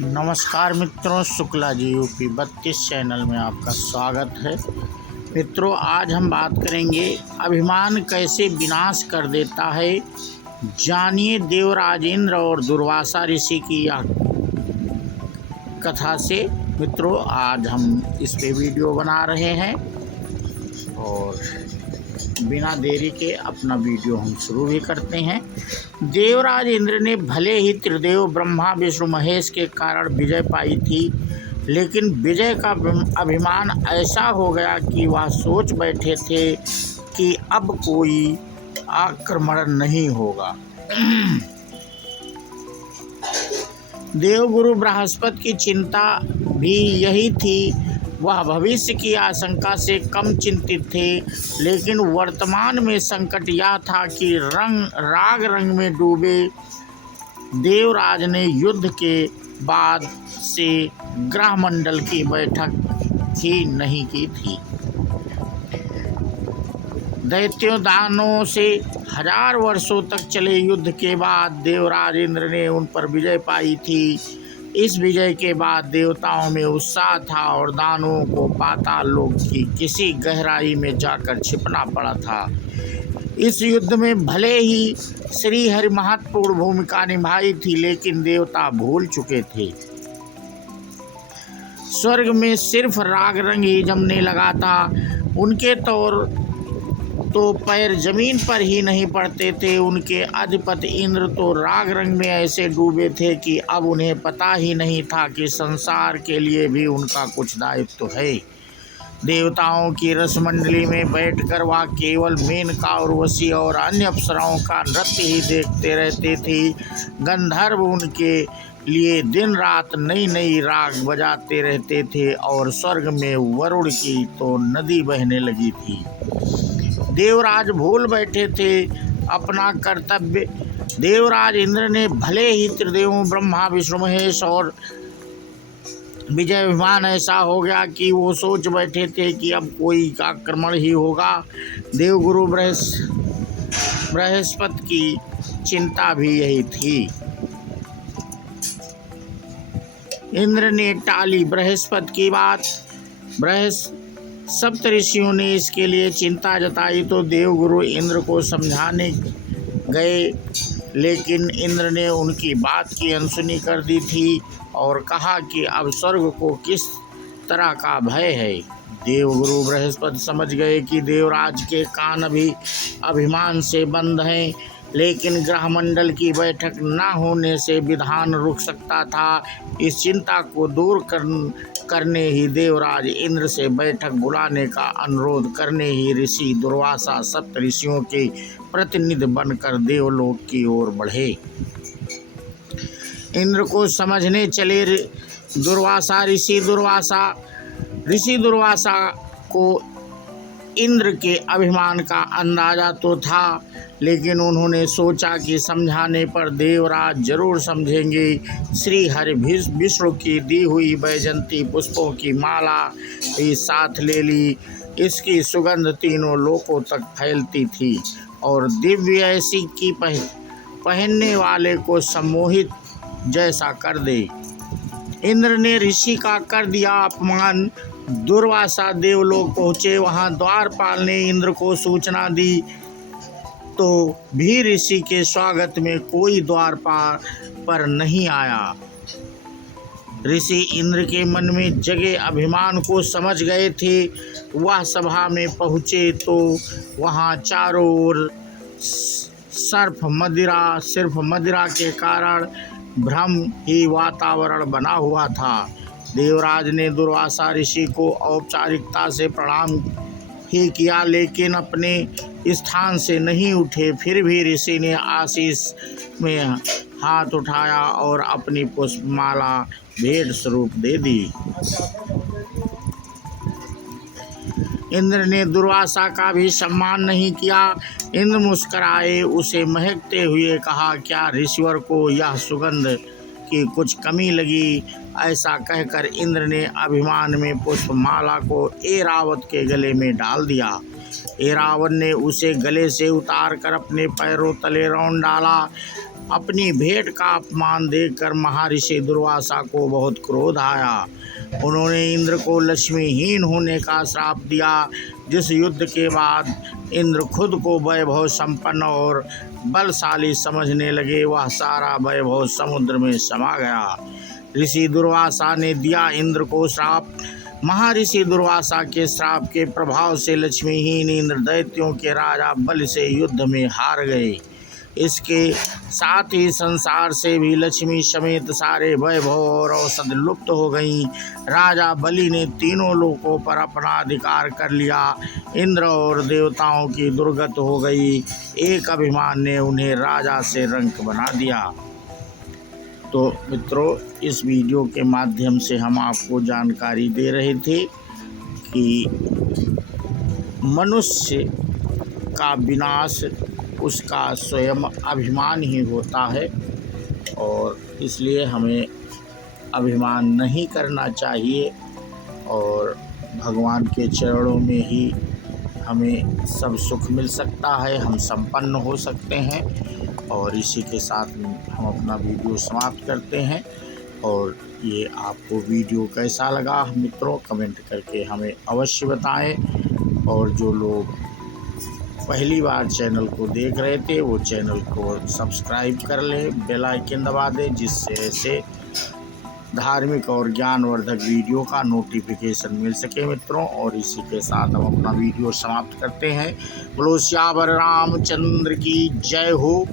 नमस्कार मित्रों, Shukla ji UP 32 channel में आपका स्वागत है। मित्रों, आज हम बात करेंगे अभिमान कैसे विनाश कर देता है। जानिए देवराज इंद्र और दुर्वासा ऋषि की यह कथा से। मित्रों, आज हम इस पे वीडियो बना रहे हैं और बिना देरी के अपना वीडियो हम शुरू भी करते हैं। देवराज इंद्र ने भले ही त्रिदेव ब्रह्मा विष्णु महेश के कारण विजय पाई थी, लेकिन विजय का अभिमान ऐसा हो गया कि वह सोच बैठे थे कि अब कोई आक्रमण नहीं होगा। देवगुरु बृहस्पति की चिंता भी यही थी। वह भविष्य की आशंका से कम चिंतित थे, लेकिन वर्तमान में संकट यह था कि राग रंग में डूबे देवराज ने युद्ध के बाद से ग्रहमंडल की बैठक ही नहीं की थी। दैत्यों दानों से 1000 वर्षों तक चले युद्ध के बाद देवराज इंद्र ने उन पर विजय पाई थी। इस विजय के बाद देवताओं में उत्साह था और दानवों को पाताल लोक की किसी गहराई में जाकर छिपना पड़ा था। इस युद्ध में भले ही श्री हरि महत्वपूर्ण भूमिका निभाई थी, लेकिन देवता भूल चुके थे। स्वर्ग में सिर्फ राग रंग ही जमने लगा था। उनके तो पैर जमीन पर ही नहीं पड़ते थे। उनके अधिपति इंद्र तो राग रंग में ऐसे डूबे थे कि अब उन्हें पता ही नहीं था कि संसार के लिए भी उनका कुछ दायित्व है। देवताओं की रसमंडली में बैठकर वह केवल मेनका उर्वशी और अन्य अप्सराओं का नृत्य ही देखते रहते थे। गंधर्व उनके लिए दिन रात नई नई राग बजाते रहते थे और स्वर्ग में वरुण की तो नदी बहने लगी थी। देवराज भूल बैठे थे अपना कर्तव्य। देवराज इंद्र ने भले ही त्रिदेवों ब्रह्मा विष्णु महेश और विजय अभिमान ऐसा हो गया कि वो सोच बैठे थे कि अब कोई आक्रमण ही होगा। देवगुरु बृहस्पति की चिंता भी यही थी। इंद्र ने टाली बृहस्पति की बात। सप्तऋषियों ने इसके लिए चिंता जताई तो देवगुरु इंद्र को समझाने गए, लेकिन इंद्र ने उनकी बात की अनसुनी कर दी थी और कहा कि अब स्वर्ग को किस तरह का भय है। देवगुरु बृहस्पति समझ गए कि देवराज के कान अभी अभिमान से बंद हैं, लेकिन ग्रहमंडल की बैठक न होने से विधान रुक सकता था। इस चिंता को दूर करने ही देवराज इंद्र से बैठक बुलाने का अनुरोध करने ही ऋषि दुर्वासा सप्तऋषियों के प्रतिनिधि बनकर देवलोक की ओर बढ़े। इंद्र को समझने चले ऋषि दुर्वासा को इंद्र के अभिमान का अंदाजा तो था, लेकिन उन्होंने सोचा कि समझाने पर देवराज जरूर समझेंगे। श्री हरि विष्णु की दी हुई वैजंती पुष्पों की माला भी साथ ले ली। इसकी सुगंध तीनों लोकों तक फैलती थी और दिव्य ऐसी की पहनने वाले को सम्मोहित जैसा कर दे। इंद्र ने ऋषि का कर दिया अपमान। दुर्वासा देवलोक पहुँचे। वहाँ द्वारपाल ने इंद्र को सूचना दी तो भी ऋषि के स्वागत में कोई द्वारपाल पर नहीं आया। ऋषि इंद्र के मन में जगे अभिमान को समझ गए थे। वह सभा में पहुँचे तो वहाँ चारों ओर सिर्फ मदिरा के कारण भ्रम ही वातावरण बना हुआ था। देवराज ने दुर्वासा ऋषि को औपचारिकता से प्रणाम ही किया, लेकिन अपने स्थान से नहीं उठे। फिर भी ऋषि ने आशीष में हाथ उठाया और अपनी पुष्पमाला भेंट स्वरूप दे दी। इंद्र ने दुर्वासा का भी सम्मान नहीं किया। इंद्र मुस्कुराए, उसे महकते हुए कहा, क्या ऋषिवर को यह सुगंध की कुछ कमी लगी? ऐसा कहकर इंद्र ने अभिमान में पुष्पमाला को ऐरावत के गले में डाल दिया। ऐरावत ने उसे गले से उतार कर अपने पैरों तले रौंद डाला। अपनी भेंट का अपमान देखकर महर्षि दुर्वासा को बहुत क्रोध आया। उन्होंने इंद्र को लक्ष्मीहीन होने का श्राप दिया। जिस युद्ध के बाद इंद्र खुद को वैभव संपन्न और बलशाली समझने लगे, वह सारा वैभव समुद्र में समा गया। ऋषि दुर्वासा ने दिया इंद्र को श्राप। महर्षि दुर्वासा के श्राप के प्रभाव से लक्ष्मीहीन इंद्र दैत्यों के राजा बलि से युद्ध में हार गए। इसके साथ ही संसार से भी लक्ष्मी समेत सारे वैभव और औषध लुप्त हो गईं। राजा बलि ने तीनों लोकों पर अपना अधिकार कर लिया। इंद्र और देवताओं की दुर्गत हो गई। एक अभिमान ने उन्हें राजा से रंक बना दिया। तो मित्रों, इस वीडियो के माध्यम से हम आपको जानकारी दे रहे थे कि मनुष्य का विनाश उसका स्वयं अभिमान ही होता है और इसलिए हमें अभिमान नहीं करना चाहिए और भगवान के चरणों में ही हमें सब सुख मिल सकता है, हम संपन्न हो सकते हैं। और इसी के साथ हम अपना वीडियो समाप्त करते हैं। और ये आपको वीडियो कैसा लगा मित्रों, कमेंट करके हमें अवश्य बताएं। और जो लोग पहली बार चैनल को देख रहे थे वो चैनल को सब्सक्राइब कर लें, बेल आइकन दबा दें, जिससे ऐसे धार्मिक और ज्ञानवर्धक वीडियो का नोटिफिकेशन मिल सके मित्रों। और इसी के साथ हम अपना वीडियो समाप्त करते हैं। बोलो श्यावर रामचंद्र की जय हो,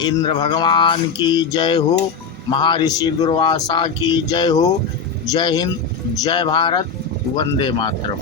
इंद्र भगवान की जय हो, महर्षि दुर्वासा की जय हो। जय हिंद, जय भारत, वंदे मातरम।